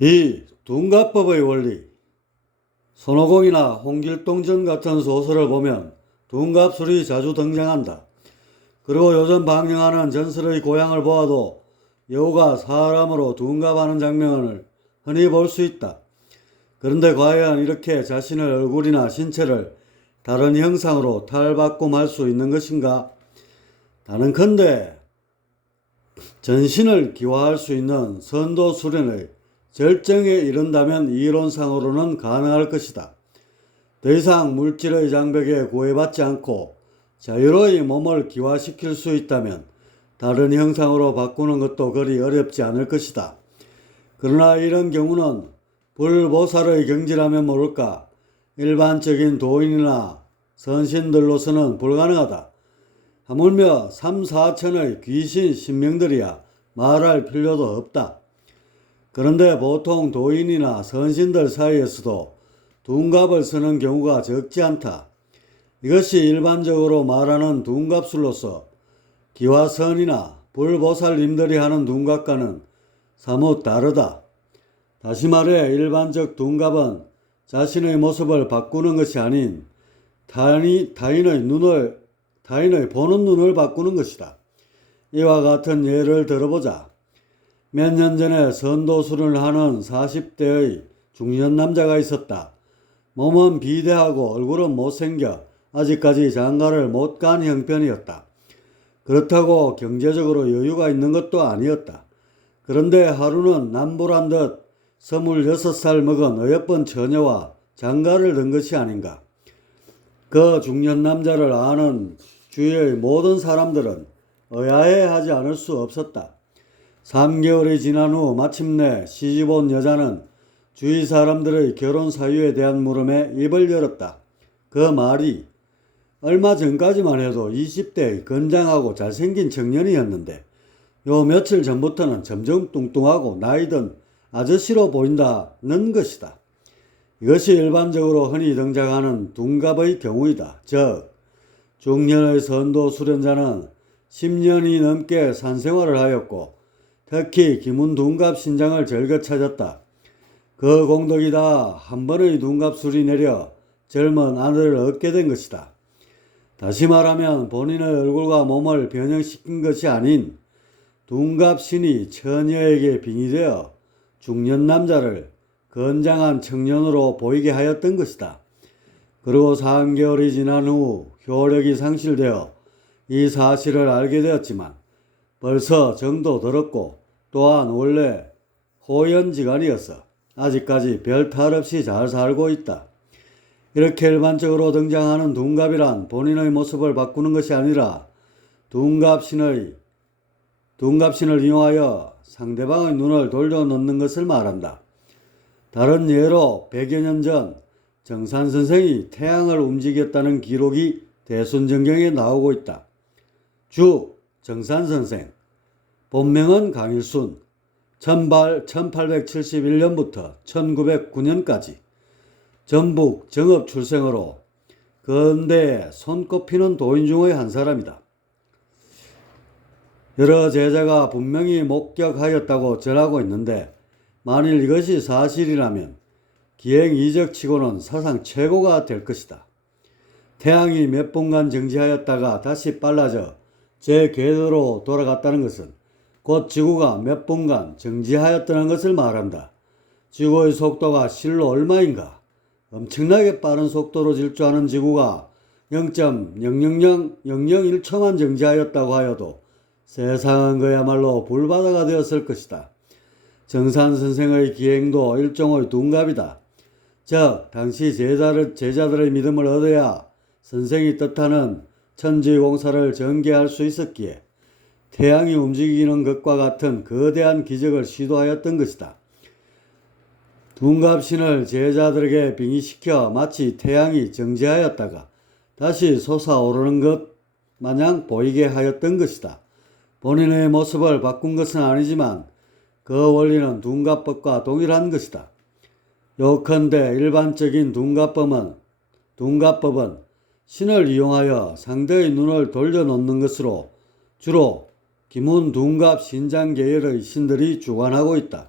이 둔갑법의 원리. 손오공이나 홍길동전 같은 소설을 보면 둔갑술이 자주 등장한다. 그리고 요즘 방영하는 전설의 고향을 보아도 여우가 사람으로 둔갑하는 장면을 흔히 볼 수 있다. 그런데 과연 이렇게 자신의 얼굴이나 신체를 다른 형상으로 탈바꿈할 수 있는 것인가? 단언컨대 전신을 기화할 수 있는 선도수련의 절정에 이른다면 이론상으로는 가능할 것이다. 더 이상 물질의 장벽에 구애받지 않고 자유로이 몸을 기화시킬 수 있다면 다른 형상으로 바꾸는 것도 그리 어렵지 않을 것이다. 그러나 이런 경우는 불보살의 경지라면 모를까 일반적인 도인이나 선신들로서는 불가능하다. 하물며 3, 4천의 귀신 신명들이야 말할 필요도 없다. 그런데 보통 도인이나 선신들 사이에서도 둔갑을 쓰는 경우가 적지 않다. 이것이 일반적으로 말하는 둔갑술로서 기화선이나 불보살님들이 하는 둔갑과는 사뭇 다르다. 다시 말해 일반적 둔갑은 자신의 모습을 바꾸는 것이 아닌 타인의 보는 눈을 바꾸는 것이다. 이와 같은 예를 들어보자. 몇 년 전에 선도술을 하는 40대의 중년 남자가 있었다. 몸은 비대하고 얼굴은 못생겨 아직까지 장가를 못 간 형편이었다. 그렇다고 경제적으로 여유가 있는 것도 아니었다. 그런데 하루는 남불한 듯 26살 먹은 어여쁜 처녀와 장가를 든 것이 아닌가. 그 중년 남자를 아는 주위의 모든 사람들은 의아해하지 않을 수 없었다. 3개월이 지난 후 마침내 시집온 여자는 주위 사람들의 결혼 사유에 대한 물음에 입을 열었다. 그 말이 얼마 전까지만 해도 20대의 건장하고 잘생긴 청년이었는데 요 며칠 전부터는 점점 뚱뚱하고 나이든 아저씨로 보인다는 것이다. 이것이 일반적으로 흔히 등장하는 둔갑의 경우이다. 즉 중년의 선도 수련자는 10년이 넘게 산생활을 하였고 특히 기문둔갑 신장을 즐겨 찾았다. 그 공덕이 다 한 번의 둔갑술이 내려 젊은 아내를 얻게 된 것이다. 다시 말하면 본인의 얼굴과 몸을 변형시킨 것이 아닌 둔갑신이 처녀에게 빙의되어 중년 남자를 건장한 청년으로 보이게 하였던 것이다. 그리고 3개월이 지난 후 효력이 상실되어 이 사실을 알게 되었지만 벌써 정도 들었고 또한 원래 호연지간이어서 아직까지 별 탈 없이 잘 살고 있다. 이렇게 일반적으로 등장하는 둔갑이란 본인의 모습을 바꾸는 것이 아니라 둔갑신을 이용하여 상대방의 눈을 돌려놓는 것을 말한다. 다른 예로 100여 년 전 정산선생이 태양을 움직였다는 기록이 대순정경에 나오고 있다. 주 정산선생, 본명은 강일순, 1871년부터 1909년까지 전북 정읍 출생으로 근대에 손꼽히는 도인 중의 한 사람이다. 여러 제자가 분명히 목격하였다고 전하고 있는데 만일 이것이 사실이라면 기행이적치고는 사상 최고가 될 것이다. 태양이 몇 분간 정지하였다가 다시 빨라져 제 궤도로 돌아갔다는 것은 곧 지구가 몇 분간 정지하였다는 것을 말한다. 지구의 속도가 실로 얼마인가? 엄청나게 빠른 속도로 질주하는 지구가 0.000001초만 정지하였다고 하여도 세상은 그야말로 불바다가 되었을 것이다. 정산선생의 기행도 일종의 둔갑이다. 즉 당시 제자들의 믿음을 얻어야 선생이 뜻하는 천지공사를 전개할 수 있었기에 태양이 움직이는 것과 같은 거대한 기적을 시도하였던 것이다. 둔갑신을 제자들에게 빙의시켜 마치 태양이 정지하였다가 다시 솟아오르는 것 마냥 보이게 하였던 것이다. 본인의 모습을 바꾼 것은 아니지만 그 원리는 둔갑법과 동일한 것이다. 요컨대 일반적인 둔갑법은 신을 이용하여 상대의 눈을 돌려놓는 것으로 주로 기문둔갑 신장 계열의 신들이 주관하고 있다.